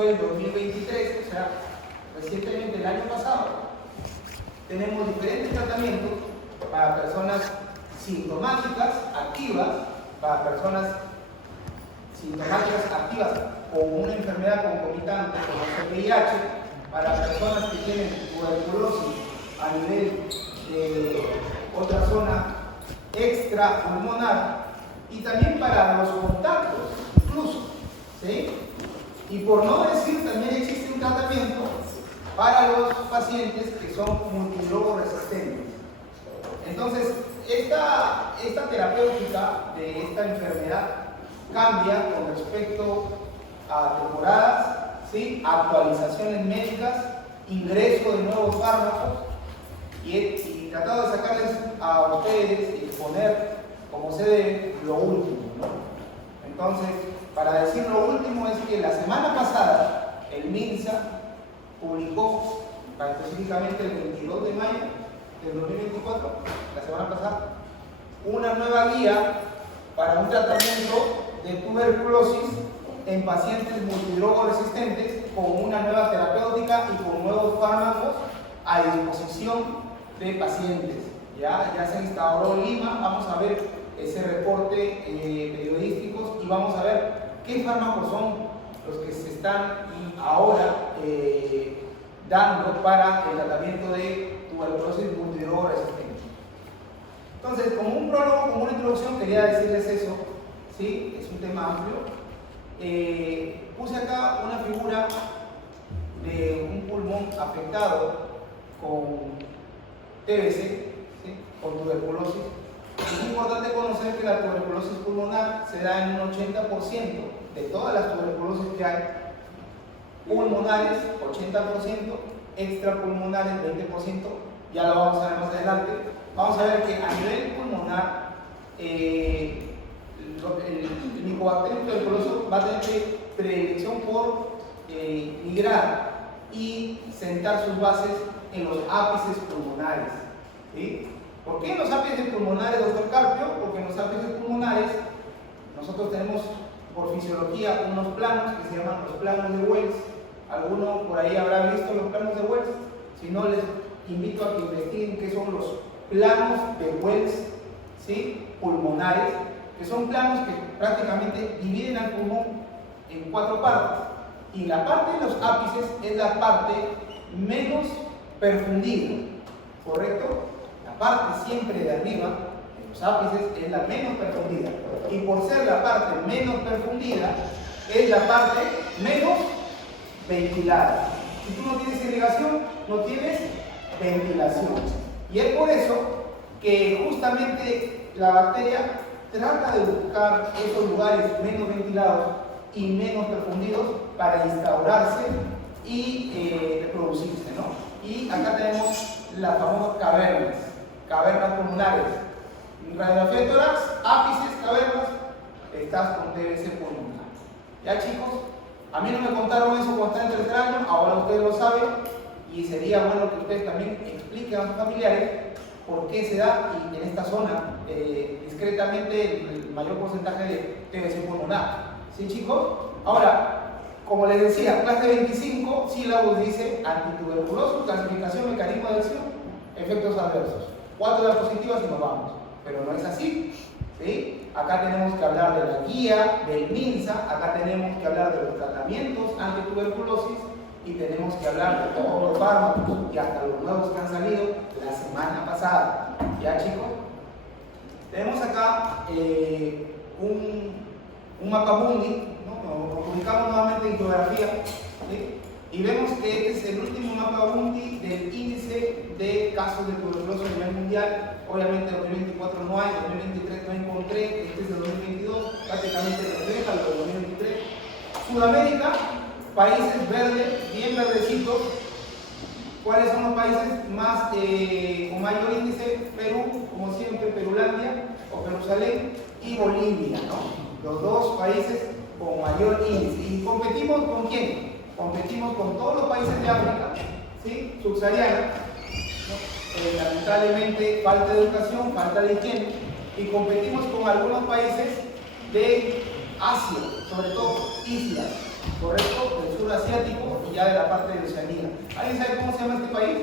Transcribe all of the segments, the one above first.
fue el 2023, o sea, recientemente el año pasado, tenemos diferentes tratamientos para personas sintomáticas activas, para personas sintomáticas activas con una enfermedad concomitante como el VIH, para personas que tienen tuberculosis a nivel de otra zona extrapulmonar y también para los contactos, incluso, ¿sí? Y por no decir, también existe un tratamiento para los pacientes que son multidrogoresistentes. Entonces, esta terapéutica de esta enfermedad cambia con respecto a temporadas, ¿sí? Actualizaciones médicas, ingreso de nuevos fármacos y tratado de sacarles a ustedes y poner como se debe lo último, ¿no? Entonces, para decir lo último es que la semana pasada el MINSA publicó, específicamente el 22 de mayo del 2024, la semana pasada, una nueva guía para un tratamiento de tuberculosis en pacientes multidrogoresistentes con una nueva terapéutica y con nuevos fármacos a disposición de pacientes. Ya se instauró en Lima, vamos a ver ese reporte periodístico y vamos a ver qué fármacos son los que se están ahora dando para el tratamiento de tuberculosis multidrogoresistente. Entonces, como un prólogo, como una introducción, quería decirles eso, ¿sí? Es un tema amplio. Puse acá una figura de un pulmón afectado con TBC, ¿sí? Con tuberculosis. Es importante conocer que la tuberculosis pulmonar se da en un 80% de todas las tuberculosis que hay, pulmonares 80%, extrapulmonares 20%, ya lo vamos a ver más adelante. Vamos a ver que a nivel pulmonar el Mycobacterium tuberculoso va a tener predilección por migrar y sentar sus bases en los ápices pulmonares, ¿sí? ¿Por qué en los ápices pulmonares, doctor Carpio? Porque en los ápices pulmonares nosotros tenemos por fisiología unos planos que se llaman los planos de Wells. ¿Alguno por ahí habrá visto los planos de Wells? Si no, les invito a que investiguen qué son los planos de Wells, ¿sí? Pulmonares, que son planos que prácticamente dividen al pulmón en 4 partes. Y la parte de los ápices es la parte menos perfundida, ¿correcto? La parte siempre de arriba, en los ápices, es la menos perfundida. Y por ser la parte menos perfundida, es la parte menos ventilada. Si tú no tienes irrigación, no tienes ventilación. Y es por eso que justamente la bacteria trata de buscar esos lugares menos ventilados y menos profundidos para instaurarse y reproducirse, ¿no? Y acá tenemos las famosas cavernas pulmonares. Radiografía de tórax, ápices, cavernas, estás con TBC pulmonar. Ya, chicos, a mí no me contaron eso cuando estaba en tercer año, ahora ustedes lo saben y sería bueno que ustedes también expliquen a sus familiares por qué se da y en esta zona discretamente el mayor porcentaje de TBC pulmonar. ¿Sí, chicos? Ahora, como les decía, clase 25 sílabos dice antituberculosis, clasificación, mecanismo de acción, efectos adversos. 4 diapositivas y nos vamos. Pero no es así, ¿sí? Acá tenemos que hablar de la guía, del MINSA, acá tenemos que hablar de los tratamientos antituberculosis y tenemos que hablar de todos los fármacos y hasta los nuevos que han salido la semana pasada. ¿Ya, chicos? Tenemos acá un mapa mundi, ¿no? Lo publicamos nuevamente en geografía, ¿sí? Y vemos que este es el último mapa mundi del índice de casos de tuberculosis a nivel mundial. Obviamente en 2024 no hay, en 2023 no encontré, este es el 2022, prácticamente refleja lo del 2023. Sudamérica, países verdes, bien verdecitos. ¿Cuáles son los países más con mayor índice? Perú, como siempre, Perulandia o Jerusalén y Bolivia, ¿no? Los dos países con mayor índice. ¿Y competimos con quién? Competimos con todos los países de África, ¿sí? Subsahariana, ¿no? Lamentablemente falta de educación, falta de higiene, y competimos con algunos países de Asia, sobre todo islas, ¿correcto? Del sur sur asiático y ya de la parte de Oceanía. ¿Alguien sabe cómo se llama este país?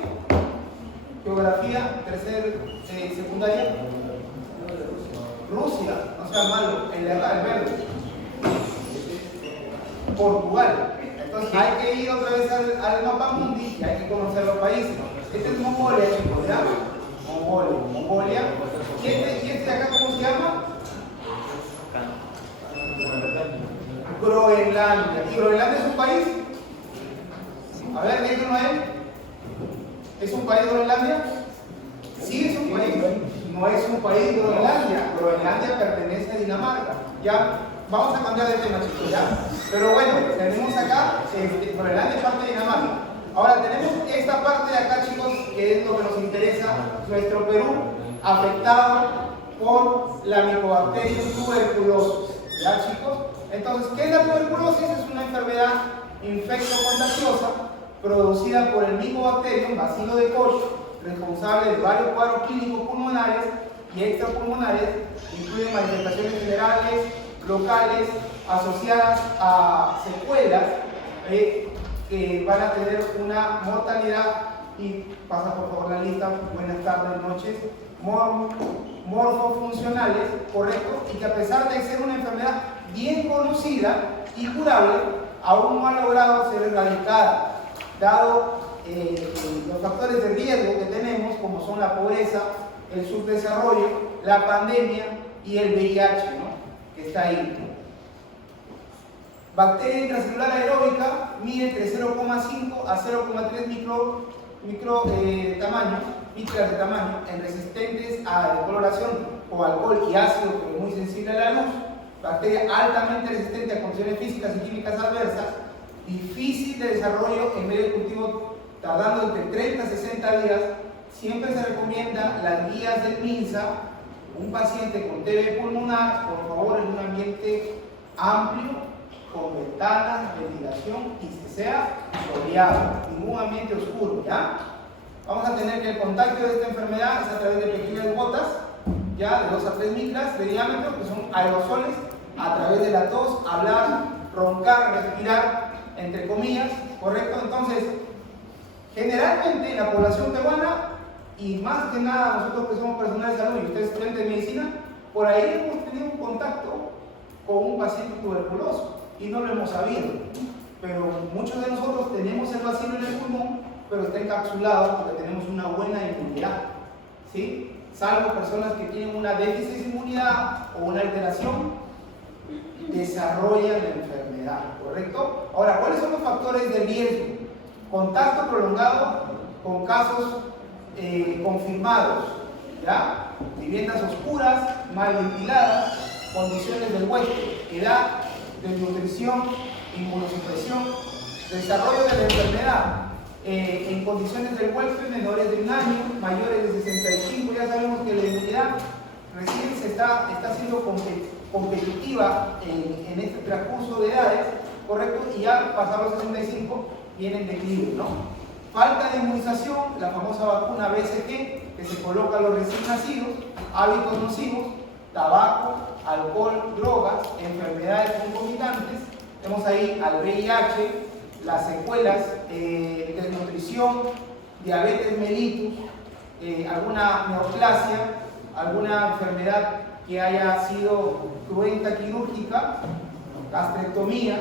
Geografía, tercer secundaria. Rusia, no sea malo, el verde. Portugal. Entonces hay que ir otra vez al mapa mundi y hay que conocer los países. Este es Mongolia, chicos, ¿ya? Mongolia. ¿Y este de acá cómo se llama? Groenlandia. ¿Y Groenlandia es un país? A ver, díganos a él. ¿Es un país Groenlandia? Sí, es un país. No es un país Groenlandia. Groenlandia pertenece a Dinamarca. Ya, vamos a cambiar de tema, chicos, ¿ya? Pero bueno, tenemos acá, Groenlandia es parte de Dinamarca. Ahora tenemos esta parte de acá, chicos, que es lo que nos interesa, nuestro Perú, afectado por la Mycobacterium tuberculosis. ¿Ya, chicos? Entonces, ¿qué es la tuberculosis? Es una enfermedad infecto-contagiosa producida por el Mycobacterium bacilo de Koch, responsable de varios cuadros clínicos pulmonares y extrapulmonares, incluyen manifestaciones generales, locales, asociadas a secuelas que van a tener una mortalidad, y pasa por favor la lista, buenas tardes, noches, morfofuncionales, correcto, y que a pesar de ser una enfermedad bien conocida y curable, aún no ha logrado ser erradicada, dado los factores de riesgo que tenemos, como son la pobreza, el subdesarrollo, la pandemia y el VIH, ¿no?, que está ahí. Bacteria intracelular aeróbica mide entre 0,5 a 0,3 micras de tamaño, en resistentes a decoloración o alcohol y ácido, pero muy sensible a la luz. Bacteria altamente resistente a condiciones físicas y químicas adversas, difícil de desarrollo en medio de cultivo, tardando entre 30 a 60 días. Siempre se recomienda las guías del MINSA. Un paciente con TB pulmonar, por favor, en un ambiente amplio, con ventanas, ventilación y que sea soleado, ningún ambiente oscuro, ¿ya? Vamos a tener que el contagio de esta enfermedad es a través de pequeñas gotas, ya de 2 a 3 micras de diámetro, que son aerosoles, a través de la tos, hablar, roncar, respirar, entre comillas, ¿correcto? Entonces, generalmente en la población peruana, y más que nada nosotros que somos personal de salud y ustedes estudiantes de medicina, por ahí hemos tenido un contacto con un paciente tuberculoso y no lo hemos sabido. Pero muchos de nosotros tenemos el bacilo en el pulmón, pero está encapsulado porque tenemos una buena inmunidad, ¿sí? Salvo personas que tienen una déficit de inmunidad o una alteración, desarrollan la enfermedad, ¿correcto? Ahora, ¿cuáles son los factores de riesgo? Contacto prolongado con casos confirmados, ¿ya? Viviendas oscuras, mal ventiladas, condiciones del huésped, edad, desnutrición, inmunosupresión, desarrollo de la enfermedad en condiciones del huésped menores de 1 año, mayores de 65. Ya sabemos que la inmunidad recién se está siendo competitiva en este transcurso de edades, ¿correcto? Y ya pasados los 65 viene en declive, ¿no? Falta de inmunización, la famosa vacuna BCG, que se coloca a los recién nacidos, hábitos nocivos, tabaco, alcohol, drogas, enfermedades concomitantes. Tenemos ahí al VIH, las secuelas, desnutrición, diabetes mellitus, alguna neoplasia, alguna enfermedad que haya sido cruenta quirúrgica, gastrectomía,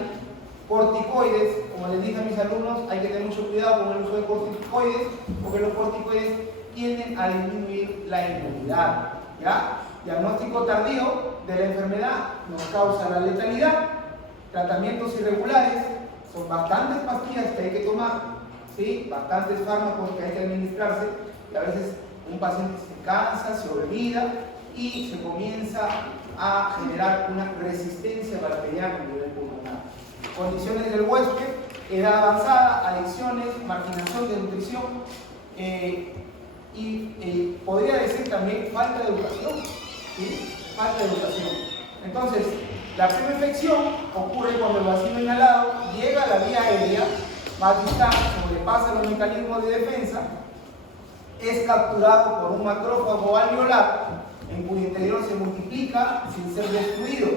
corticoides. Como les dije a mis alumnos, hay que tener mucho cuidado con el uso de corticoides, porque los corticoides tienden a disminuir la inmunidad, ¿ya? Diagnóstico tardío de la enfermedad nos causa la letalidad. Tratamientos irregulares, son bastantes pastillas que hay que tomar, ¿sí? Bastantes fármacos que hay que administrarse, y a veces un paciente se cansa, se olvida y se comienza a generar una resistencia bacteriana a nivel pulmonar. Condiciones del huésped, edad avanzada, adicciones, marginación de nutrición y podría decir también falta de educación, ¿sí? Falta de educación. Entonces, la primera infección ocurre cuando el bacilo inhalado llega a la vía aérea, más distante, sobrepasa los mecanismos de defensa, es capturado por un macrófago alveolar, en cuyo interior se multiplica sin ser destruido,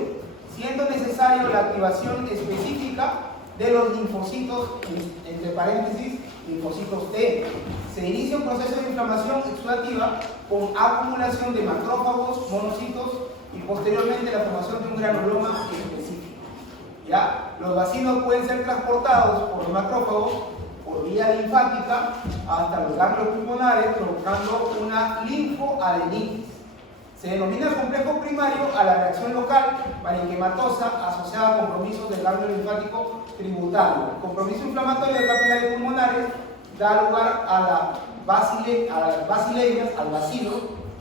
siendo necesario la activación específica de los linfocitos, entre paréntesis, linfocitos T. Se inicia un proceso de inflamación exudativa con acumulación de macrófagos, monocitos y posteriormente la formación de un granuloma específico. ¿Ya? Los vacilos pueden ser transportados por los macrófagos por vía linfática hasta los ganglios pulmonares, provocando una linfoadenitis. Se denomina complejo primario a la reacción local parenquimatosa asociada a compromisos del ganglio linfático tributario. El compromiso inflamatorio de capilares pulmonares da lugar a las basileas, al bacilo,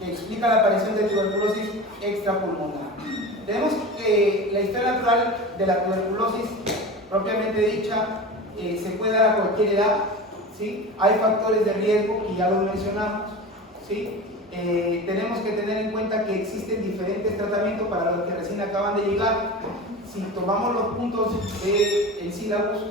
que explica la aparición de tuberculosis extrapulmonar. Tenemos que la historia natural de la tuberculosis, propiamente dicha, se puede dar a cualquier edad, ¿sí? Hay factores de riesgo que ya los mencionamos, ¿sí? Tenemos que tener en cuenta que existen diferentes tratamientos para los que recién acaban de llegar. Si tomamos los puntos del sílabus,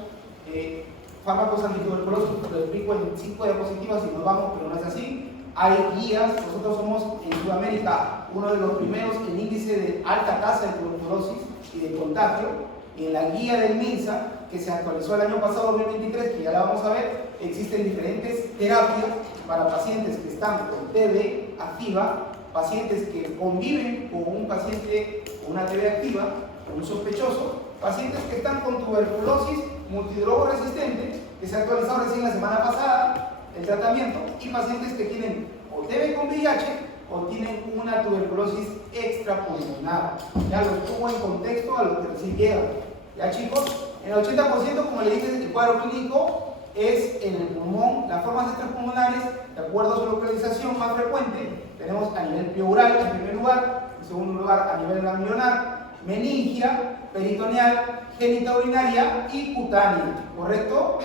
fármacos antituberculosos, lo explico en 5 diapositivas y nos vamos, pero no es así. Hay guías, nosotros somos en Sudamérica uno de los primeros en índice de alta tasa de tuberculosis y de contagio. Y en la guía del MINSA, que se actualizó el año pasado, 2023, que ya la vamos a ver, existen diferentes terapias para pacientes que están con TB activa, pacientes que conviven con un paciente con una TB activa, con un sospechoso, pacientes que están con tuberculosis multidrogo resistente, que se ha actualizado recién la semana pasada el tratamiento, y pacientes que tienen o TB con VIH o tienen una tuberculosis extrapulmonar. Ya los pongo en contexto a los que recién llegan. Ya chicos, en el 80%, como le dije, el cuadro clínico es en el pulmón. Las formas extrapulmonares, de acuerdo a su localización más frecuente, tenemos a nivel pleural en primer lugar, en segundo lugar a nivel ganglionar, meningia, peritoneal, genitourinaria y cutánea, ¿correcto?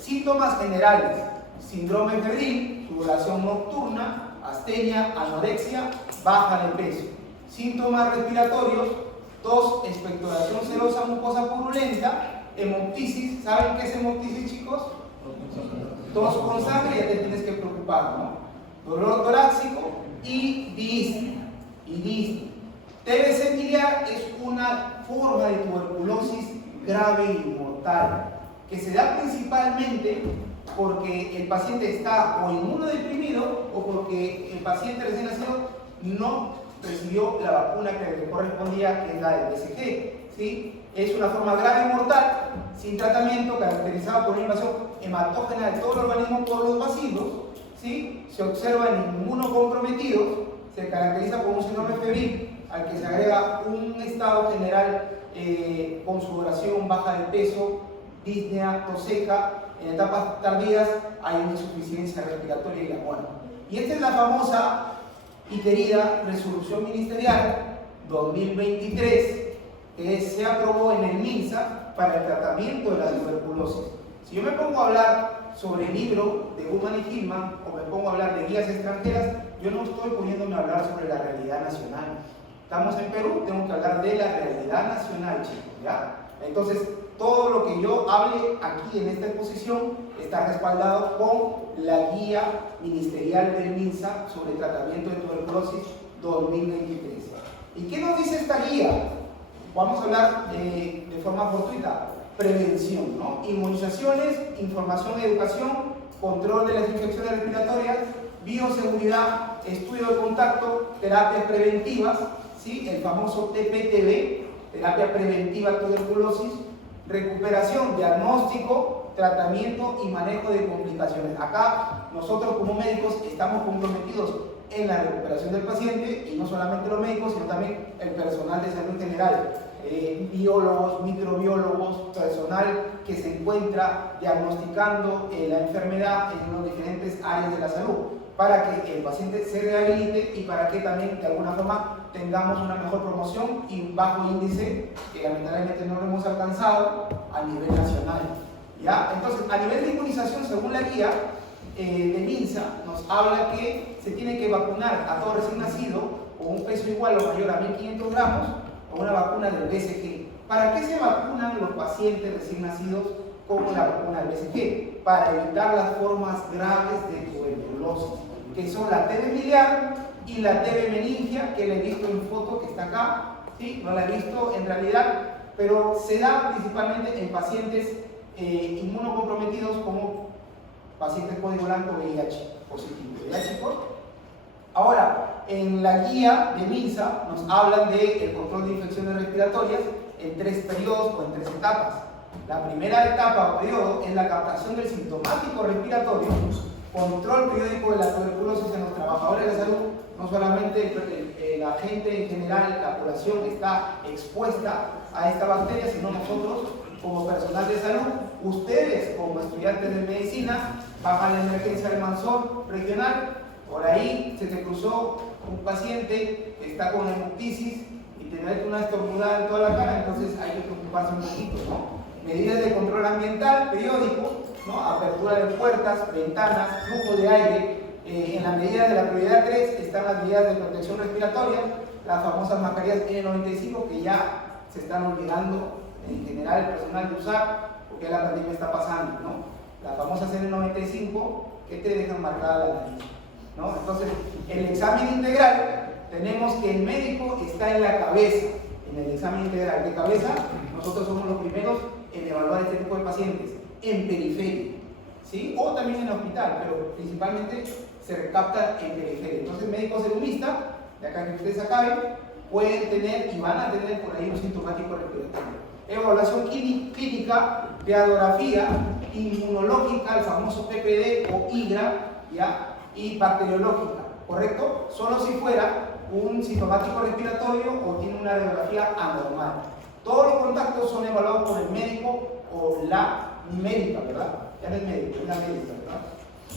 Síntomas generales: síndrome febril, sudoración nocturna, astenia, anorexia, baja de peso. Síntomas respiratorios: tos, expectoración serosa mucosa purulenta, hemoptisis. ¿Saben qué es hemoptisis, chicos? Tos con sangre, ya te tienes que preocupar, ¿no? Dolor torácico y disnea. TBC miliar es una forma de tuberculosis grave y mortal que se da principalmente porque el paciente está o inmunodeprimido o porque el paciente recién nacido no recibió la vacuna que le correspondía, que es la del BCG, ¿sí? Es una forma grave y mortal, sin tratamiento, caracterizada por una invasión hematógena de todo el organismo por los bacilos, ¿sí? Se observa en inmunocomprometidos, se caracteriza por un síndrome febril al que se agrega un estado general con sudoración, baja de peso, disnea, tos seca. En etapas tardías hay una insuficiencia respiratoria y la muerte. Y esta es la famosa y querida resolución ministerial 2023 que se aprobó en el MINSA para el tratamiento de la tuberculosis. Si yo me pongo a hablar sobre el libro de Goodman y Hillman o me pongo a hablar de guías extranjeras, yo no estoy poniéndome a hablar sobre la realidad nacional. Estamos en Perú, tengo que hablar de la realidad nacional, chicos, ¿ya? Entonces, todo lo que yo hable aquí en esta exposición está respaldado con la guía ministerial del MINSA sobre el tratamiento de tuberculosis 2023. ¿Y qué nos dice esta guía? Vamos a hablar de forma fortuita: prevención, ¿no? Inmunizaciones, información y educación, control de las infecciones respiratorias, bioseguridad, estudio de contacto, terapias preventivas, ¿sí? El famoso TPTB, terapia preventiva tuberculosis, recuperación, diagnóstico, tratamiento y manejo de complicaciones. Acá nosotros como médicos estamos comprometidos en la recuperación del paciente, y no solamente los médicos, sino también el personal de salud general, biólogos, microbiólogos, personal que se encuentra diagnosticando la enfermedad en las diferentes áreas de la salud, para que el paciente se rehabilite y para que también de alguna forma tengamos una mejor promoción y un bajo índice que lamentablemente no lo hemos alcanzado a nivel nacional. ¿Ya? Entonces, a nivel de inmunización, según la guía de MINSA, nos habla que se tiene que vacunar a todo recién nacido con un peso igual o mayor a 1500 gramos con una vacuna del BCG. ¿Para qué se vacunan los pacientes recién nacidos con la vacuna del BCG? Para evitar las formas graves de tuberculosis, que son la TB miliar y la TB meningia, que la he visto en foto que está acá, ¿sí? No la he visto en realidad, pero se da principalmente en pacientes inmunocomprometidos como pacientes código blanco VIH positivo. Ahora, en la guía de MINSA nos hablan del control de infecciones respiratorias en 3 periodos o en 3 etapas. La primera etapa o periodo es la captación del sintomático respiratorio, control periódico de la tuberculosis en los trabajadores de salud. No solamente la gente en general, la población está expuesta a esta bacteria, sino nosotros como personal de salud, ustedes como estudiantes de medicina, van a la emergencia del Mansor regional, por ahí se te cruzó un paciente que está con hemoptisis y te mete una estornudada en toda la cara, entonces hay que preocuparse un poquito, ¿no? Medidas de control ambiental periódico, ¿no? Apertura de puertas, ventanas, flujo de aire. En la medida de la prioridad 3 están las medidas de protección respiratoria, las famosas mascarillas N95 que ya se están olvidando en general el personal de usar porque la pandemia está pasando, ¿no? Las famosas N95 que te dejan marcada la nariz, ¿no? Entonces, el examen integral, tenemos que el médico está en la cabeza. En el examen integral de cabeza, nosotros somos los primeros en evaluar este tipo de pacientes, en periferia, ¿sí? O también en el hospital, pero principalmente se capta en periferia. Entonces, médicos serumistas, de acá que ustedes acaben, pueden tener y van a tener por ahí un sintomático respiratorio. Evaluación clínica de radiografía inmunológica, el famoso PPD o IGRA, ¿ya? Y bacteriológica, ¿correcto? Solo si fuera un sintomático respiratorio o tiene una radiografía anormal. Todos los contactos son evaluados por el médico o la médica, ¿verdad? Ya no es médico, es la médica, ¿verdad?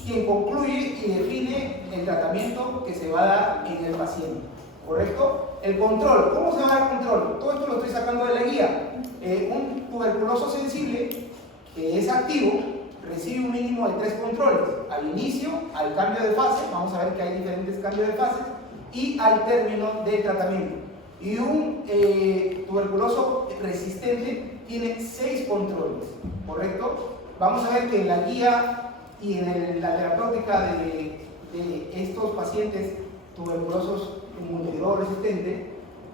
Quien concluye y define el tratamiento que se va a dar en el paciente, ¿correcto? El control, ¿cómo se va a dar el control? Todo esto lo estoy sacando de la guía. Un tuberculoso sensible que es activo recibe un mínimo de 3 controles: al inicio, al cambio de fase, vamos a ver que hay diferentes cambios de fases, y al término del tratamiento. Y un tuberculoso resistente tiene 6 controles, ¿correcto? Vamos a ver que en la guía y en la terapéutica de estos pacientes tuberculosos inmunodesresistentes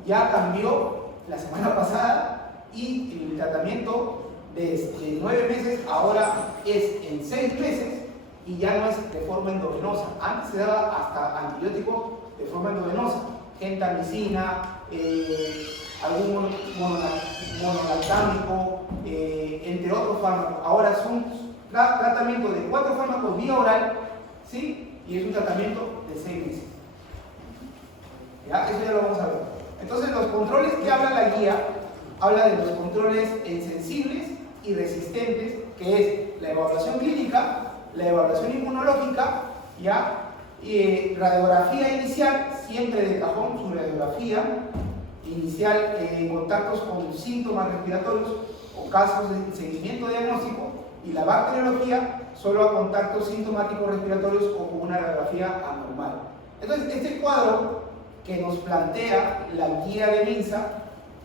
ya cambió la semana pasada, y el tratamiento de 9 meses ahora es en 6 meses y ya no es de forma endovenosa. Antes se daba hasta antibióticos de forma endovenosa, gentamicina, algún monolactámico, entre otros fármacos. Ahora son tratamientos de 4 fármacos vía oral, ¿sí? Y es un tratamiento de 6 meses. ¿Ya? Eso ya lo vamos a ver. Entonces, los controles que habla la guía, habla de los controles en sensibles y resistentes, que es la evaluación clínica, la evaluación inmunológica, ¿ya? Y radiografía inicial, siempre de cajón, su radiografía inicial en contactos con síntomas respiratorios o casos de seguimiento diagnóstico, y la bacteriología solo a contactos sintomáticos respiratorios o con una radiografía anormal. Entonces, este cuadro que nos plantea la guía de MINSA,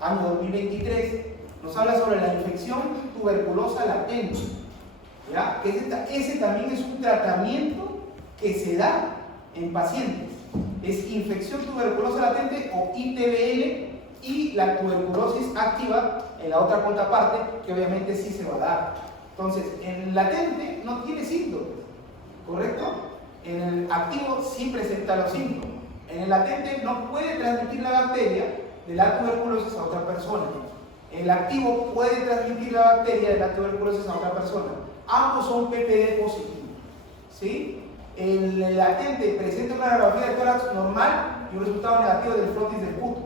año 2023, nos habla sobre la infección tuberculosa latente, ¿ya? Ese también es un tratamiento que se da en pacientes. Es infección tuberculosa latente o ITBL, y la tuberculosis activa en la otra contraparte, que obviamente sí se va a dar. Entonces, en el latente no tiene síntomas, ¿correcto? En el activo sí presenta los síntomas. En el latente no puede transmitir la bacteria de la tuberculosis a otra persona. El activo puede transmitir la bacteria de la tuberculosis a otra persona. Ambos son PPD positivos, ¿sí? El latente presenta una radiografía de tórax normal y un resultado negativo del frotis del puto.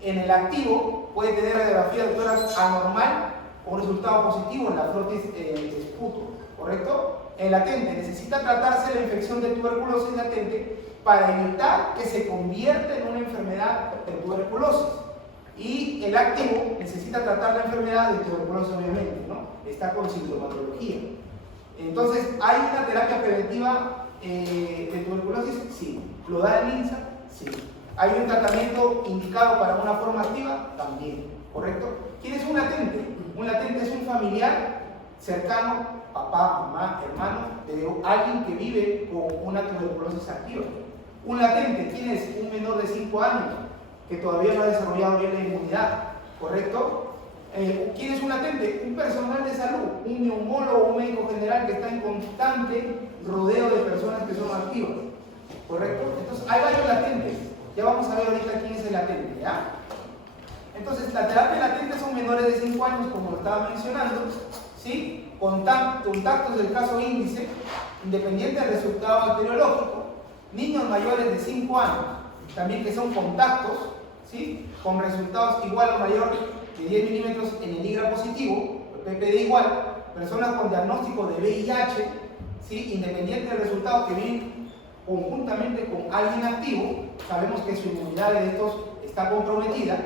En el activo puede tener radiografía de tórax anormal o un resultado positivo en la frotis del puto, ¿correcto? El latente necesita tratarse la infección de tuberculosis latente para evitar que se convierta en una enfermedad de tuberculosis. Y el activo necesita tratar la enfermedad de tuberculosis, obviamente, ¿no? Está con sintomatología. Entonces, ¿hay una terapia preventiva de tuberculosis? Sí. ¿Lo da el MINSA? Sí. ¿Hay un tratamiento indicado para una forma activa? También. ¿Correcto? ¿Quién es un latente? Un latente es un familiar cercano, papá, mamá, hermano, de alguien que vive con una tuberculosis activa. Un latente, ¿quién es? Un menor de 5 años que todavía no ha desarrollado bien la inmunidad, ¿correcto? ¿Quién es un latente? Un personal de salud, un neumólogo, un médico general que está en constante rodeo de personas que son activas. ¿Correcto? Entonces, hay varios latentes. Ya vamos a ver ahorita quién es el latente, ¿ya? Entonces, la terapia latente son menores de 5 años, como lo estaba mencionando, ¿sí? Contactos del caso índice, independiente del resultado bacteriológico, niños mayores de 5 años, también que son contactos, ¿sí? Con resultados igual o mayor de 10 milímetros en el IGRA positivo, PPD igual, personas con diagnóstico de VIH, ¿sí? Independiente del resultado que vienen conjuntamente con alguien activo, sabemos que su inmunidad de estos está comprometida.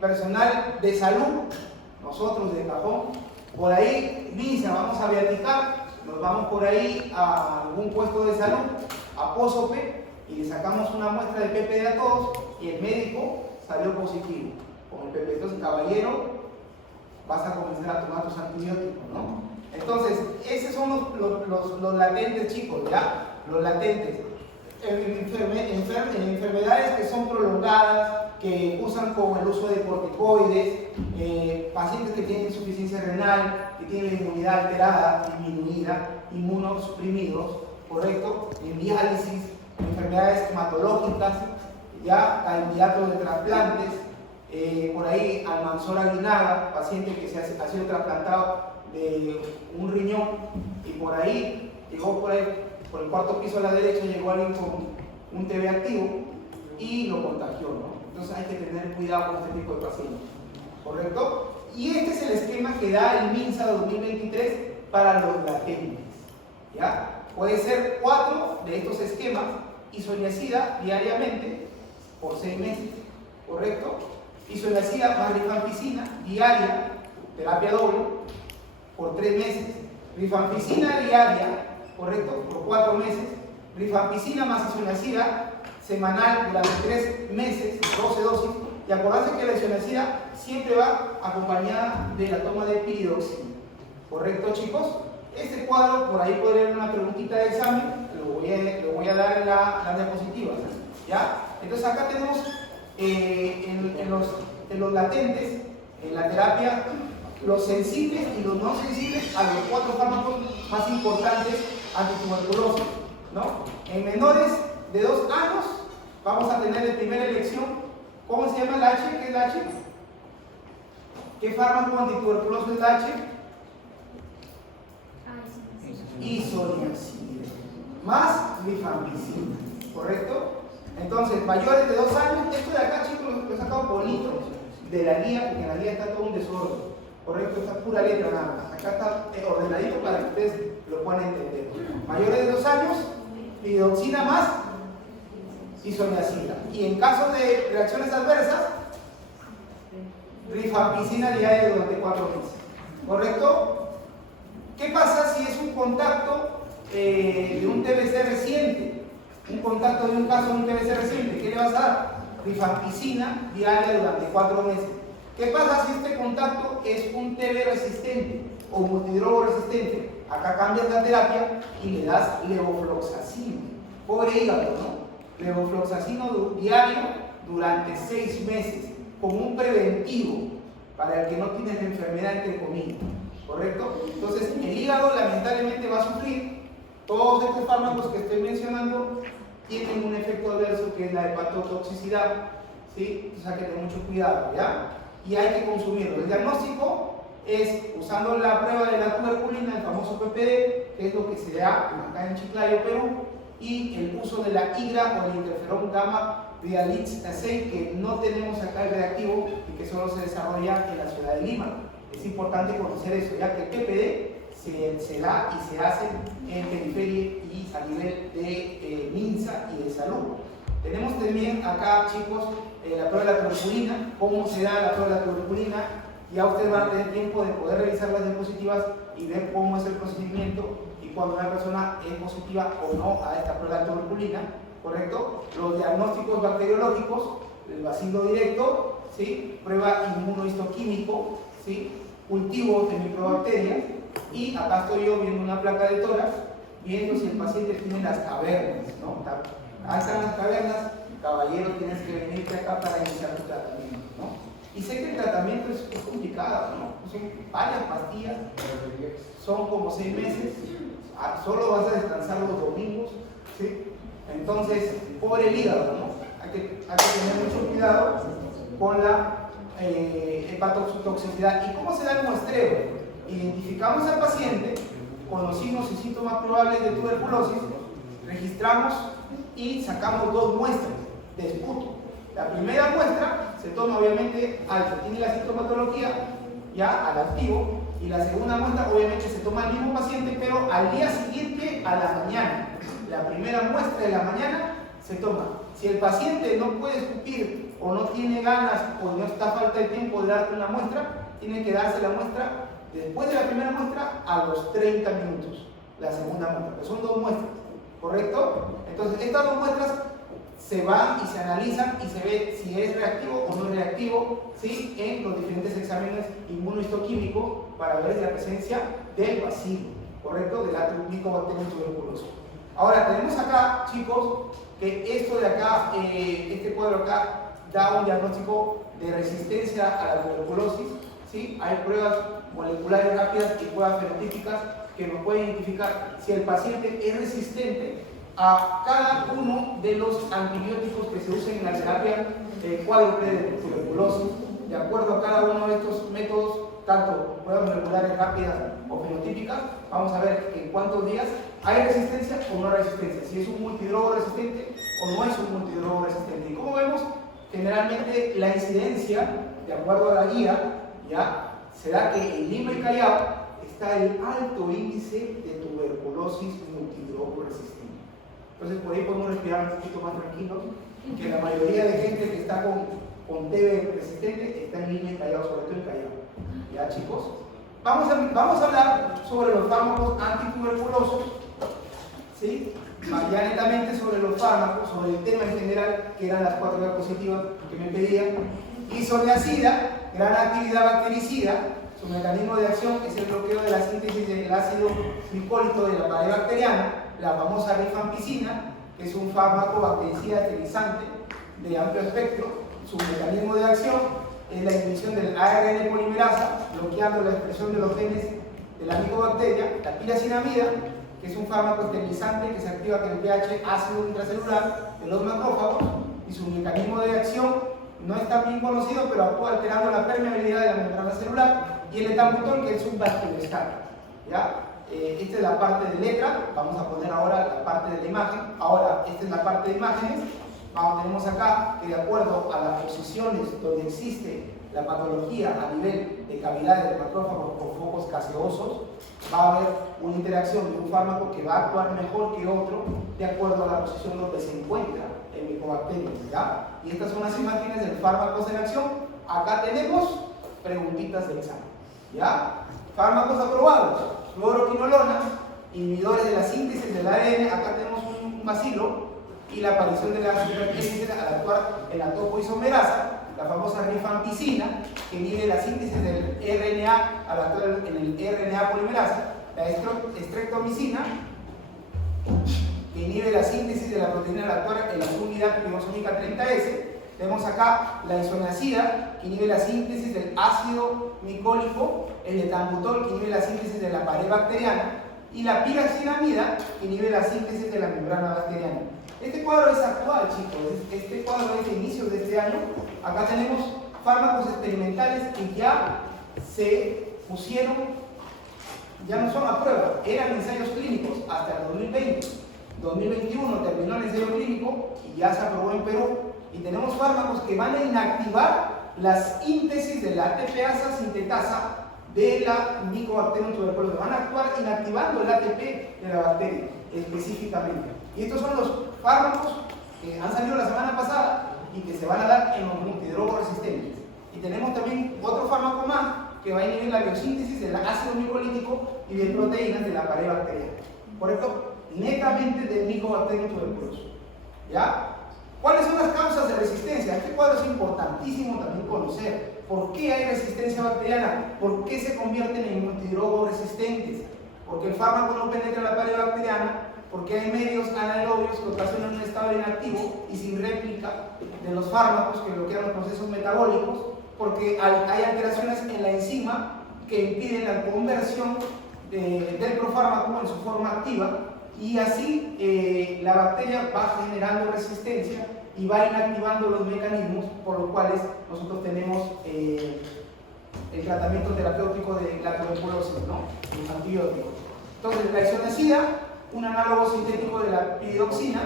Personal de salud, nosotros de cajón, por ahí, MINSA, vamos a viaticar, nos vamos por ahí a algún puesto de salud, a POSOPE, y le sacamos una muestra de PPD a todos, y el médico salió positivo con el PPD. Entonces, caballero, vas a comenzar a tomar tus antibióticos, ¿no? Entonces, esos son los latentes, chicos, ¿ya? Los latentes. Enfermedades que son prolongadas, que usan con el uso de corticoides, pacientes que tienen insuficiencia renal, que tienen la inmunidad alterada, disminuida, inmunosuprimidos, ¿correcto? En diálisis, enfermedades hematológicas, ya candidatos de trasplantes, por ahí Almanzor Aguinaga, paciente que ha sido trasplantado de un riñón, y por ahí llegó por el cuarto piso a la derecha, llegó alguien con un TB activo y lo contagió, ¿no? Entonces hay que tener cuidado con este tipo de pacientes, ¿correcto? Y este es el esquema que da el MINSA 2023 para los latentes, ¿ya? Puede ser 4 de estos esquemas, isoniazida diariamente por 6 meses, ¿correcto? Isoniazida más rifampicina diaria, terapia doble, por 3 meses. Rifampicina diaria, ¿correcto? Por 4 meses. Rifampicina más isoniazida semanal durante 3 meses, 12 dosis. Y acordarse que la isoniazida siempre va acompañada de la toma de piridoxina. ¿Correcto, chicos? Este cuadro, por ahí puede haber una preguntita de examen, lo voy a dar en las diapositivas, ¿ya? Entonces acá tenemos en los latentes, en la terapia, los sensibles y los no sensibles a los 4 fármacos más importantes antituberculosos, ¿no? En menores de 2 años vamos a tener de primera elección, ¿cómo se llama el H? ¿Qué es el H? ¿Qué fármaco antituberculoso es el H? Isoniazida más rifampicina, ¿correcto? Entonces, mayores de 2 años, esto de acá, chicos, lo he sacado bonito de la guía, porque en la guía está todo un desorden, ¿correcto? Esta es pura letra nada más. Acá está ordenadito para que ustedes lo puedan entender. Mayores de 2 años, piridoxina más isoniazida. Y en caso de reacciones adversas, rifampicina diaria durante 4 meses, ¿correcto? ¿Qué pasa si es un contacto de un TBC reciente? Un contacto de un caso de un TBC reciente, ¿qué le vas a dar? Rifampicina diaria durante 4 meses. ¿Qué pasa si este contacto es un TB resistente o multidrogo resistente? Acá cambias la terapia y le das levofloxacino. Pobre hígado, ¿no? Levofloxacino diario durante 6 meses, como un preventivo para el que no tiene la enfermedad, entre comillas. ¿Correcto? Entonces, el hígado lamentablemente va a sufrir. Todos estos fármacos que estoy mencionando tienen un efecto adverso que es la hepatotoxicidad, ¿sí? O sea, que tener mucho cuidado, ¿ya? Y hay que consumirlo. El diagnóstico es usando la prueba de la tuberculina, el famoso PPD, que es lo que se da acá en Chiclayo, Perú, y el uso de la IGRA o el interferón gamma Rialix assay, que no tenemos acá el reactivo y que solo se desarrolla en la ciudad de Lima. Es importante conocer eso, ya que el PPD se da y se hace en periferia y a nivel de MINSA y de salud. Tenemos también acá, chicos, la prueba de la tuberculina, cómo se da la prueba de la tuberculina. Ya ustedes van a tener tiempo de poder revisar las diapositivas y ver cómo es el procedimiento y cuando una persona es positiva o no a esta prueba de tuberculina, ¿correcto? Los diagnósticos bacteriológicos, el bacilo directo, ¿sí? Prueba inmunohistoquímico, ¿sí? Cultivos de microbacterias, y acá estoy yo viendo una placa de tórax, viendo si el paciente tiene las cavernas, ¿no? Acá están las cavernas, caballero, tienes que venirte acá para iniciar tu tratamiento, ¿no? Y sé que el tratamiento es complicado, ¿no? Son varias pastillas, son como 6 meses, solo vas a descansar los domingos, ¿sí? Entonces, pobre el hígado, ¿no? Hay que tener mucho cuidado con la hepatotoxicidad. ¿Y cómo se da el muestreo? Identificamos al paciente con los signos y síntomas probables de tuberculosis, registramos y sacamos 2 muestras de esputo. La primera muestra se toma obviamente al que tiene la sintomatología, ya al activo, y la segunda muestra obviamente se toma al mismo paciente, pero al día siguiente a la mañana. La primera muestra de la mañana se toma. Si el paciente no puede escupir o no tiene ganas o no está falta de tiempo de darte una muestra, tiene que darse la muestra después de la primera muestra a los 30 minutos. La segunda muestra, que son 2 muestras, ¿correcto? Entonces estas 2 muestras se van y se analizan y se ve si es reactivo o no es reactivo, ¿sí? En los diferentes exámenes inmunohistoquímicos para ver la presencia del bacilo, ¿correcto? De la Mycobacterium tuberculosis. Ahora, tenemos acá, chicos, que esto de acá, este cuadro acá, da un diagnóstico de resistencia a la tuberculosis, ¿sí? Hay pruebas moleculares rápidas y pruebas fenotípicas que nos pueden identificar si el paciente es resistente a cada uno de los antibióticos que se usan en la terapia cuádruple de tuberculosis. De acuerdo a cada uno de estos métodos, tanto pruebas moleculares rápidas o fenotípicas, vamos a ver en cuántos días hay resistencia o no hay resistencia, si es un multidrogo resistente o no es un multidrogo resistente. Y como vemos, generalmente la incidencia, de acuerdo a la guía, ya será que en Lima y Callao está el alto índice de tuberculosis multidrogo resistente. Entonces por ahí podemos respirar un poquito más tranquilos, que la mayoría de gente que está con TB resistente está en Lima y Callao, sobre todo en Callao. ¿Ya, chicos? Vamos a hablar sobre los fármacos antituberculosos, ¿sí? Ya netamente sobre los fármacos, sobre el tema en general, que eran las 4 diapositivas que me pedían. Isoniazida, gran actividad bactericida, su mecanismo de acción es el bloqueo de la síntesis del ácido glicólico de la pared bacteriana, la famosa rifampicina, que es un fármaco bactericida esterilizante de amplio espectro. Su mecanismo de acción es la inhibición del ARN polimerasa, bloqueando la expresión de los genes de la micobacteria. La piracinamida, que es un fármaco esterilizante que se activa con el pH ácido intracelular de los macrófagos, y su mecanismo de acción no está bien conocido, pero actúa alterando la permeabilidad de la membrana celular. Y el etambutol, que es un vasculostático, ¿ya? Esta es la parte de letra, vamos a poner ahora la parte de la imagen. Ahora, esta es la parte de imágenes. Tenemos acá que de acuerdo a las posiciones donde existe la patología a nivel de cavidades de macrófagos por focos gaseosos, va a haber una interacción de un fármaco que va a actuar mejor que otro de acuerdo a la posición donde se encuentra el Mycobacterium, ¿ya? Y estas son las imágenes del fármacos en acción. Acá tenemos preguntitas de examen, ¿ya? Fármacos aprobados: fluoroquinolona, inhibidores de la síntesis del ADN. Acá tenemos un bacilo y la aparición de la superhélice al actuar en la topoisomerasa, la famosa rifampicina, que inhibe la síntesis del RNA al actuar en el RNA polimerasa, la streptomicina, que inhibe la síntesis de la proteína al actuar en la subunidad ribosómica 30S. Tenemos acá la isoniazida, que inhibe la síntesis del ácido micólico, el etambutol, que inhibe la síntesis de la pared bacteriana, y la piracinamida, que inhibe la síntesis de la membrana bacteriana. Este cuadro es actual, chicos, este cuadro es de inicio de este año. Acá tenemos fármacos experimentales que ya se pusieron, ya no son a prueba, eran ensayos clínicos hasta el 2020. 2021 terminó el ensayo clínico y ya se aprobó en Perú. Y tenemos fármacos que van a inactivar la síntesis de la ATPasa sintetasa de la Mycobacterium tuberculosis. Van a actuar inactivando el ATP de la bacteria específicamente. Y estos son los fármacos que han salido la semana pasada y que se van a dar en los multidrogos resistentes. Y tenemos también otro fármaco más que va a inhibir la biosíntesis del ácido micolítico y de proteínas de la pared bacteriana. Por esto, netamente del Mycobacterium tuberculosis. ¿Ya? ¿Cuáles son las causas de resistencia? Este cuadro es importantísimo también conocer. ¿Por qué hay resistencia bacteriana? ¿Por qué se convierten en multidrogos resistentes? Porque el fármaco no penetra la pared bacteriana, porque hay medios anaerobios que ocasionan un estado inactivo y sin réplica de los fármacos que bloquean los procesos metabólicos, porque hay alteraciones en la enzima que impiden la conversión del profármaco en su forma activa, y así la bacteria va generando resistencia y va inactivando los mecanismos por los cuales nosotros tenemos el tratamiento terapéutico de la tuberculosis, ¿no? Los antibióticos. Entonces, la isoniazida, un análogo sintético de la piridoxina,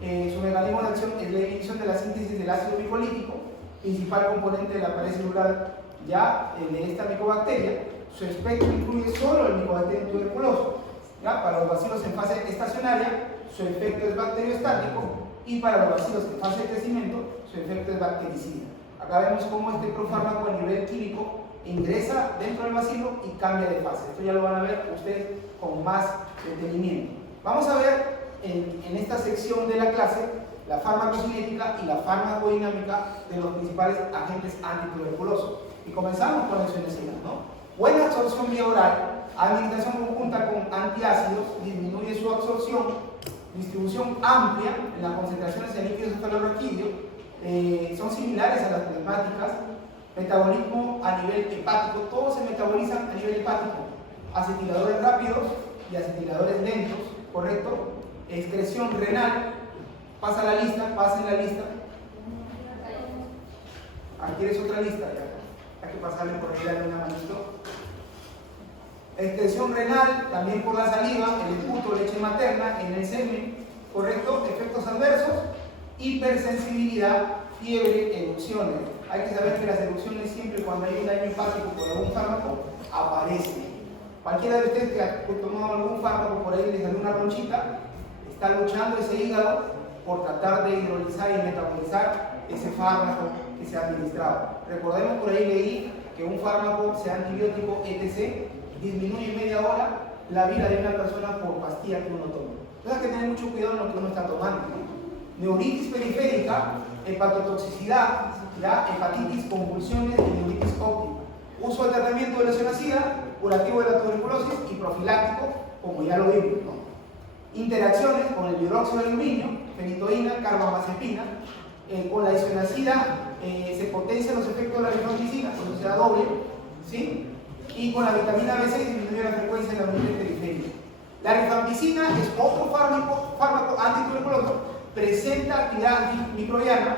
su mecanismo de acción es la inhibición de la síntesis del ácido micolítico, principal componente de la pared celular ya de esta micobacteria. Su espectro incluye solo el Mycobacterium tuberculoso. ¿Ya? Para los bacilos en fase estacionaria, su efecto es bacteriostático, y para los bacilos en fase de crecimiento, su efecto es bactericida. Acá vemos cómo este profármaco a nivel químico ingresa dentro del bacilo y cambia de fase. Esto ya lo van a ver ustedes con más detenimiento. Vamos a ver en esta sección de la clase la farmacocinética y la farmacodinámica de los principales agentes antituberculosos. Y comenzamos con la isoniazida, ¿no? Buena absorción vía oral, administración conjunta con antiácidos, disminuye su absorción, distribución amplia en las concentraciones en líquido cefalorraquídeo, son similares a las plasmáticas, metabolismo a nivel hepático, todos se metabolizan a nivel hepático, acetiladores rápidos y acetiladores lentos, ¿correcto? Excreción renal, pasen la lista. ¿Quieres otra lista? Ya. Hay que pasarle por ahí, darle una manito. Excreción renal, también por la saliva, el esputo, leche materna, en el semen, ¿correcto? Efectos adversos, hipersensibilidad, fiebre, erupciones. Hay que saber que las erupciones siempre cuando hay un daño hepático por algún fármaco, aparecen. Cualquiera de ustedes que ha tomado algún fármaco por ahí y le salió una ronchita, está luchando ese hígado por tratar de hidrolizar y metabolizar ese fármaco que se ha administrado. Recordemos, por ahí leí que un fármaco, sea antibiótico, etc., disminuye en media hora la vida de una persona por pastilla que uno toma. Entonces hay que tener mucho cuidado en lo que uno está tomando, ¿no? Neuritis periférica, hepatotoxicidad, ¿ya? Hepatitis, convulsiones y neuritis óptica. Uso de tratamiento de la isoniazida, curativo de la tuberculosis y profiláctico, como ya lo vimos, ¿no? Interacciones con el hidróxido de aluminio, fenitoína, carbamazepina. Con la isoniazida se potencian los efectos de la rifampicina, por eso se da doble, ¿sí? Y con la vitamina B6 disminuye la frecuencia de la neuritis periférica. La rifampicina es otro fármaco antituberculoso, presenta actividad microbiana,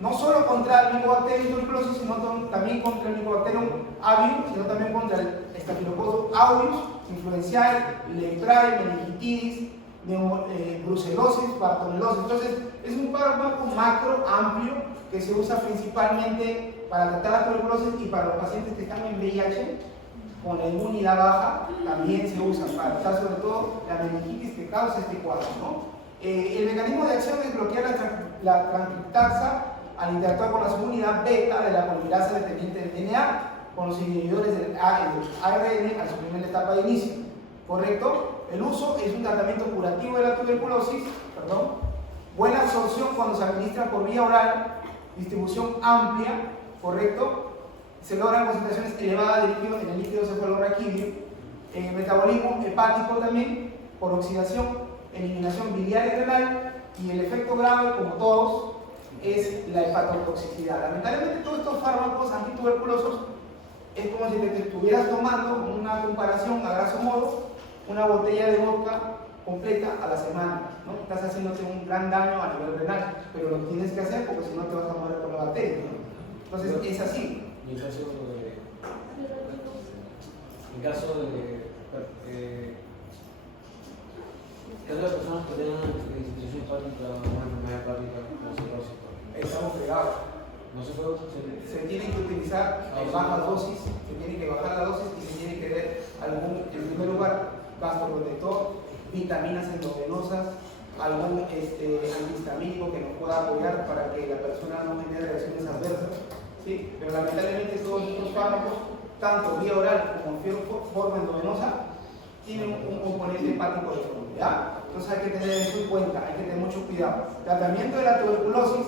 no solo contra el Mycobacterium tuberculosis, sino también contra el Mycobacterium avium, sino también contra el Staphylococcus aureus, influenzae, leptrae, meningitis, brucelosis, bartonelosis. Entonces, es un fármaco macro, amplio, que se usa principalmente para tratar la tuberculosis y para los pacientes que están en VIH, con la inmunidad baja, también se usa para tratar sobre todo la meningitis que causa este cuadro, ¿no? El mecanismo de acción es bloquear la transcriptasa al interactuar con la subunidad beta de la polimerasa dependiente del DNA, con los inhibidores del ARN al suprimir la etapa de inicio, ¿correcto? El uso es un tratamiento curativo de la tuberculosis, buena absorción cuando se administra por vía oral, distribución amplia, ¿correcto? Se logran concentraciones elevadas de líquido en el líquido cefalorraquídeo, metabolismo hepático también, por oxidación, eliminación biliar y renal, y el efecto grave, como todos, es la hepatotoxicidad. Lamentablemente todos estos fármacos antituberculosos es como si te estuvieras tomando, una comparación a grosso modo, una botella de vodka completa a la semana, ¿no? Estás haciéndote un gran daño a nivel renal, pero lo tienes que hacer porque si no te vas a morir por la bacteria, ¿no? Entonces es así. En caso de ¿qué otras personas que tengan institución hepática o una enfermedad hepática como cirrosis? Estamos fregados. No se puede. Se tienen que utilizar bajas dosis, se tiene que bajar la dosis y se tiene que ver algún, en primer lugar, vasoprotector, vitaminas endovenosas, algún antihistamínico que nos pueda apoyar para que la persona no genere reacciones adversas, ¿sí? Pero lamentablemente todos estos fármacos, tanto vía oral como en forma endovenosa, tienen un componente hepático de fondo, ¿ya? Entonces hay que tener eso en cuenta, hay que tener mucho cuidado. Tratamiento de la tuberculosis,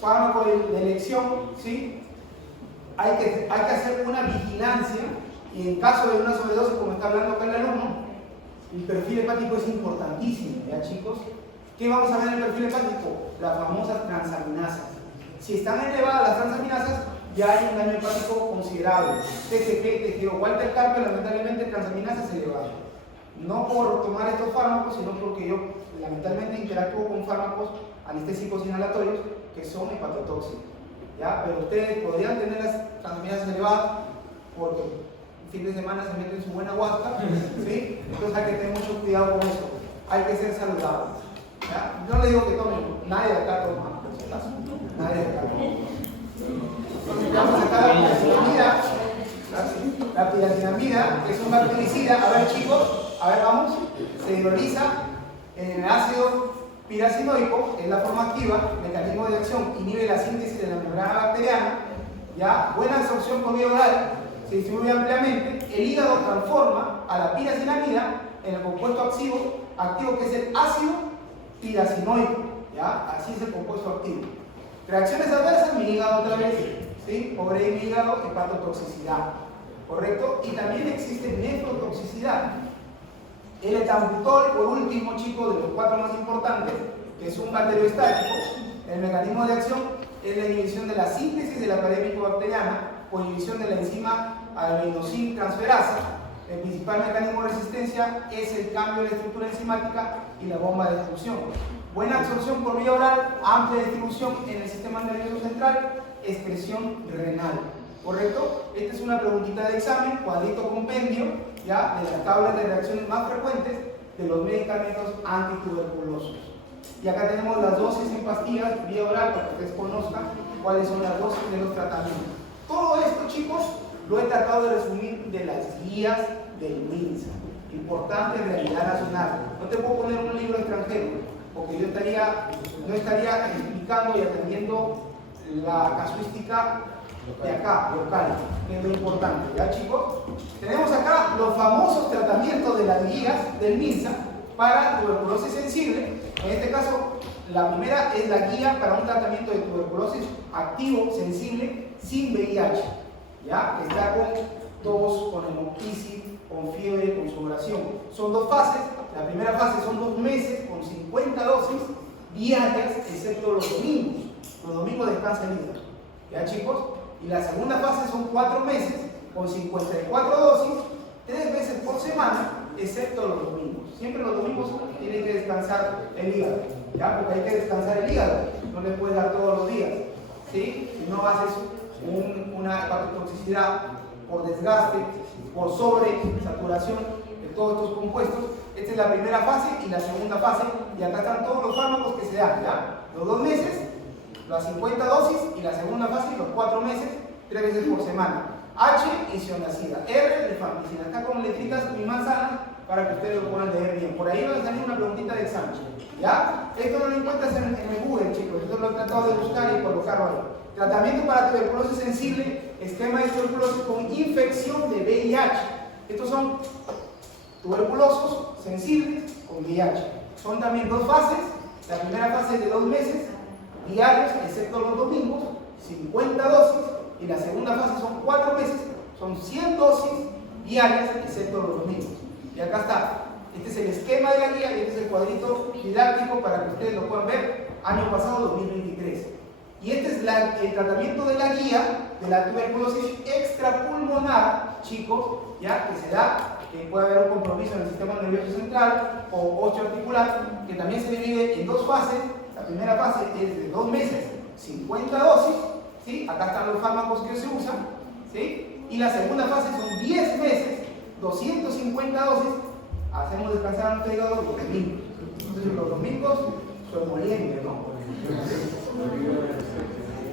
fármaco de elección, ¿sí? Hay que hacer una vigilancia, y en caso de una sobredosis, como está hablando acá el alumno, el perfil hepático es importantísimo, ¿ya, chicos? ¿Qué vamos a ver en el perfil hepático? Las famosas transaminasas. Si están elevadas las transaminasas, ya hay un daño hepático considerable. TCG, TGO, Walter Carpio, lamentablemente transaminasa es elevado. No por tomar estos fármacos, sino porque yo lamentablemente interactúo con fármacos anestésicos inhalatorios que son hepatotóxicos. ¿Ya? Pero ustedes podrían tener las transaminasas elevadas porque el fin de semana se meten su buena guasca, ¿sí? Entonces hay que tener mucho cuidado con eso. Hay que ser saludables. ¿Ya? Yo no le digo que tomen, nadie de acá toma, por si acaso. Nadie de acá toma. Entonces vamos a sacar la piracinamida, que es un bactericida. A ver chicos, a ver vamos, se hidroliza en el ácido piracinoico, es la forma activa, mecanismo de acción, inhibe la síntesis de la membrana bacteriana, ya, buena absorción por vía oral, se distribuye ampliamente, el hígado transforma a la piracinamida en el compuesto activo que es el ácido piracinoico, ya, así es el compuesto activo. Reacciones adversas, mi hígado otra vez, ¿sí? Pobre de mi hígado, hepatotoxicidad, ¿correcto? Y también existe nefrotoxicidad. El etambutol, por último, chicos, de los 4 más importantes, que es un bacteriostático, el mecanismo de acción es la inhibición de la síntesis de la pared micobacteriana o inhibición de la enzima adenosín transferasa. El principal mecanismo de resistencia es el cambio de la estructura enzimática y la bomba de expulsión. Buena absorción por vía oral, amplia distribución en el sistema nervioso central, excreción renal. ¿Correcto? Esta es una preguntita de examen, cuadrito compendio, ya, de las tablas de reacciones más frecuentes de los medicamentos antituberculosos. Y acá tenemos las dosis en pastillas, vía oral, para que ustedes conozcan cuáles son las dosis de los tratamientos. Todo esto, chicos, lo he tratado de resumir de las guías del MINSA. Importante realidad nacional. No te puedo poner un libro extranjero, porque yo no estaría explicando y atendiendo la casuística de acá, local, que es lo importante, ¿ya chicos? Tenemos acá los famosos tratamientos de las guías del MINSA para tuberculosis sensible. En este caso, la primera es la guía para un tratamiento de tuberculosis activo, sensible, sin VIH, ¿ya? Que está con tos, con hemoptisis, con fiebre, con sudoración. Son 2 fases. La primera fase son 2 meses con 50 dosis diarias, excepto los domingos. Los domingos descansa el hígado, ¿ya chicos? Y la segunda fase son 4 meses con 54 dosis, 3 veces por semana, excepto los domingos. Siempre los domingos tienen que descansar el hígado, ¿ya? Porque hay que descansar el hígado, no le puedes dar todos los días, ¿sí? Si no haces una hepatotoxicidad por desgaste, por sobresaturación de todos estos compuestos. Esta es la primera fase y la segunda fase, y acá están todos los fármacos que se dan, ¿ya? Los 2 meses, las 50 dosis, y la segunda fase, los 4 meses, 3 veces por semana. H, isoniazida. R, rifampicina. Acá con letritas y manzanas para que ustedes lo puedan leer bien. Por ahí va a salir una preguntita de examen, ¿ya? Esto no lo encuentras en el Google, chicos. Esto lo he tratado de buscar y colocarlo ahí. Tratamiento para tuberculosis sensible, esquema de tuberculosis con infección de VIH. Estos son tuberculosos sensibles con VIH. Son también 2 fases. La primera fase es de 2 meses diarios, excepto los domingos, 50 dosis, y la segunda fase son 4 meses, son 100 dosis diarias, excepto los domingos. Y acá está, este es el esquema de la guía y este es el cuadrito didáctico para que ustedes lo puedan ver, año pasado 2023. Y este es el tratamiento de la guía de la tuberculosis extrapulmonar, chicos, ya que se da, que puede haber un compromiso en el sistema nervioso central o osteoarticular, que también se divide en 2 fases. La primera fase es de 2 meses, 50 dosis, ¿sí? Acá están los fármacos que se usan, ¿sí? Y la segunda fase son 10 meses, 250 dosis. Hacemos descansar a nuestro hígado los domingos. Entonces los domingos son molientes, ¿no?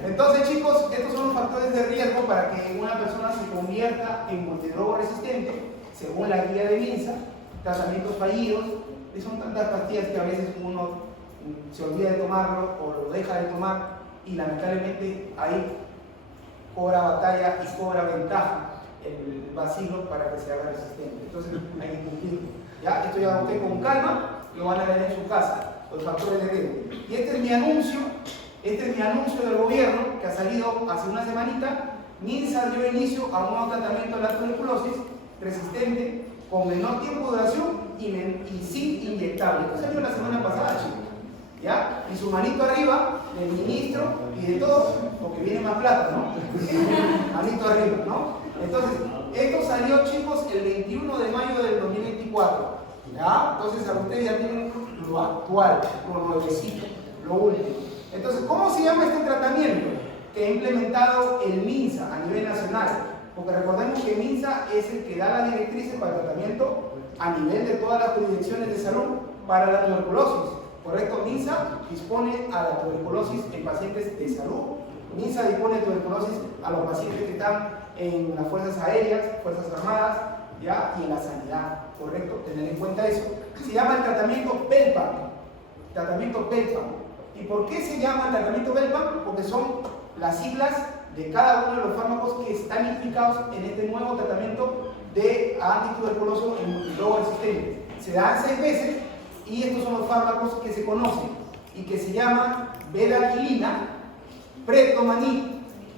Entonces, chicos, estos son los factores de riesgo para que una persona se convierta en multidrogo resistente, según la guía de MINSA. Tratamientos fallidos, y son tantas pastillas que a veces uno se olvida de tomarlo o lo deja de tomar, y lamentablemente ahí cobra batalla y cobra ventaja el bacilo para que se haga resistente. Entonces hay que cumplirlo. ¿Ya? Esto ya usted con calma lo van a ver en su casa, los factores de riesgo. Y este es mi anuncio del gobierno que ha salido hace una semanita. MINSA dio inicio a un nuevo tratamiento de la tuberculosis resistente con menor tiempo de duración y sin inyectable. Esto salió la semana pasada, chicos. ¿Ya? Y su manito arriba del ministro y de todos, porque viene más plata, ¿no? Manito arriba, ¿no? Entonces, esto salió, chicos, el 21 de mayo del 2024. ¿Ya? Entonces, a ustedes ya tienen lo actual, lo nuevecito, lo último. Entonces, ¿cómo se llama este tratamiento que ha implementado el MINSA a nivel nacional? Porque recordemos que MINSA es el que da las directrices para el tratamiento a nivel de todas las jurisdicciones de salud para la tuberculosis. ¿Correcto? MINSA dispone a la tuberculosis en pacientes de salud. MINSA dispone de tuberculosis a los pacientes que están en las fuerzas aéreas, fuerzas armadas, ¿ya? Y en la sanidad. ¿Correcto? Tener en cuenta eso. Se llama el tratamiento BELPAM. Tratamiento BELPAM. ¿Y por qué se llama el tratamiento BELPAM? Porque son las siglas de cada uno de los fármacos que están implicados en este nuevo tratamiento de antituberculoso en multidroga resistente. Se dan 6 veces y estos son los fármacos que se conocen y que se llaman bedaquilina, pretomanic,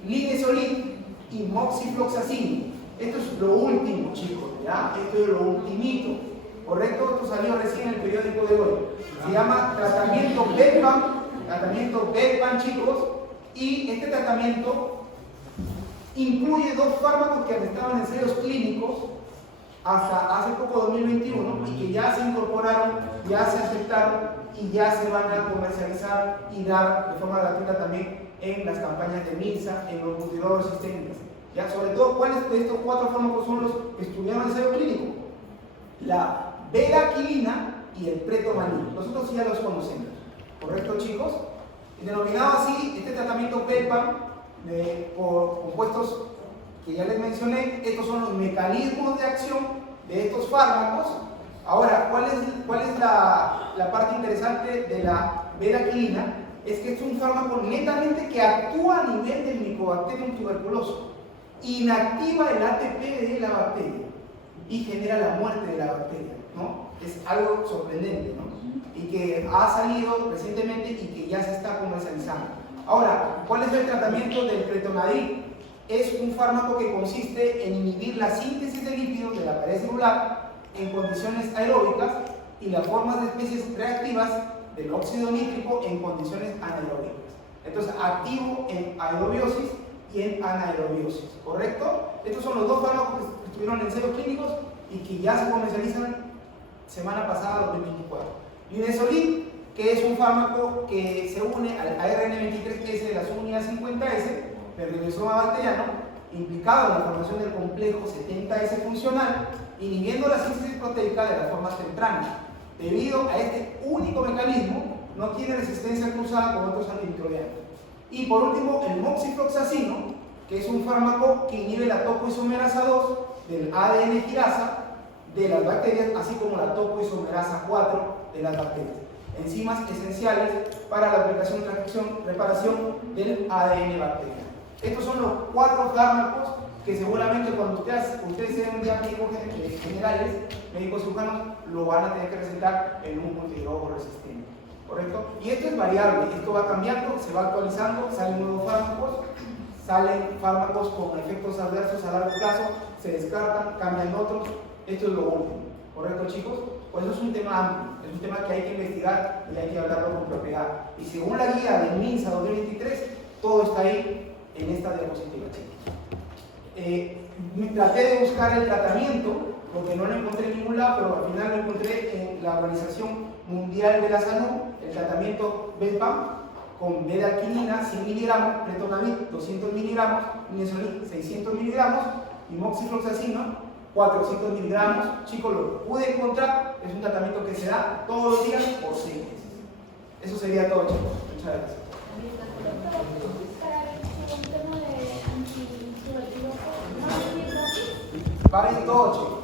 linezolid y moxifloxacin. Esto es lo último, chicos, ¿ya? Esto es lo ultimito, ¿correcto? Esto salió recién en el periódico de hoy. Se llama tratamiento BELPAM, chicos, y este tratamiento incluye 2 fármacos que han estado en ensayos clínicos hasta hace poco, 2021, y que ya se incorporaron, ya se aceptaron y ya se van a comercializar y dar de forma gratuita también en las campañas de MINSA, en los multidrogas resistentes. Ya, sobre todo, ¿cuáles de estos 4 fármacos son los que estudiaron el ensayo clínico? La bedaquilina y el pretomanic. Nosotros ya los conocemos, ¿correcto, chicos? Y denominado así, este tratamiento BELPAM, por compuestos que ya les mencioné, estos son los mecanismos de acción de estos fármacos. Ahora, ¿cuál es la parte interesante de la bedaquilina? Es que es un fármaco netamente que actúa a nivel del Mycobacterium tuberculoso, inactiva el ATP de la bacteria y genera la muerte de la bacteria, ¿no? Es algo sorprendente, ¿no? Y que ha salido recientemente y que ya se está comercializando. Ahora, ¿cuál es el tratamiento del pretomanic? Es un fármaco que consiste en inhibir la síntesis de lípidos de la pared celular en condiciones aeróbicas y las formas de especies reactivas del óxido nítrico en condiciones anaeróbicas. Entonces, activo en aerobiosis y en anaerobiosis, ¿correcto? Estos son los 2 fármacos que estuvieron en ensayos clínicos y que ya se comercializan semana pasada, 2024. Linezolid, que es un fármaco que se une al ARN23S de la subunidad 50S del ribosoma bacteriano, implicado en la formación del complejo 70S funcional, inhibiendo la síntesis proteica de las formas tempranas. Debido a este único mecanismo, no tiene resistencia cruzada con otros antimicrobianos. Y por último, el moxifloxacino, que es un fármaco que inhibe la topoisomerasa 2 del ADN girasa de las bacterias, así como la topoisomerasa 4 de las bacterias. Enzimas esenciales para la aplicación, transcripción, reparación del ADN bacteriano. Estos son los 4 fármacos que seguramente cuando ustedes sean un día médicos generales, médicos cirujanos, lo van a tener que recetar en un multidrogo resistente, ¿correcto? Y esto es variable, esto va cambiando, se va actualizando, salen nuevos fármacos, salen fármacos con efectos adversos a largo plazo, se descartan, cambian otros, esto es lo último, ¿correcto, chicos? Pues eso es un tema amplio, es un tema que hay que investigar y hay que hablarlo con propiedad. Y según la guía del MINSA 2023, todo está ahí en esta diapositiva, chicos. Traté de buscar el tratamiento, porque no lo encontré en ningún lado, pero al final lo encontré en la Organización Mundial de la Salud, el tratamiento BELPAM, con bedaquilina 100 miligramos, pretomanic 200 miligramos, linezolid 600 miligramos y moxifloxacino 400 miligramos. Chicos, lo pude encontrar, es un tratamiento que se da todos los días por 6 meses. Eso sería todo, chicos. Muchas gracias. Va a venir todo, chicos.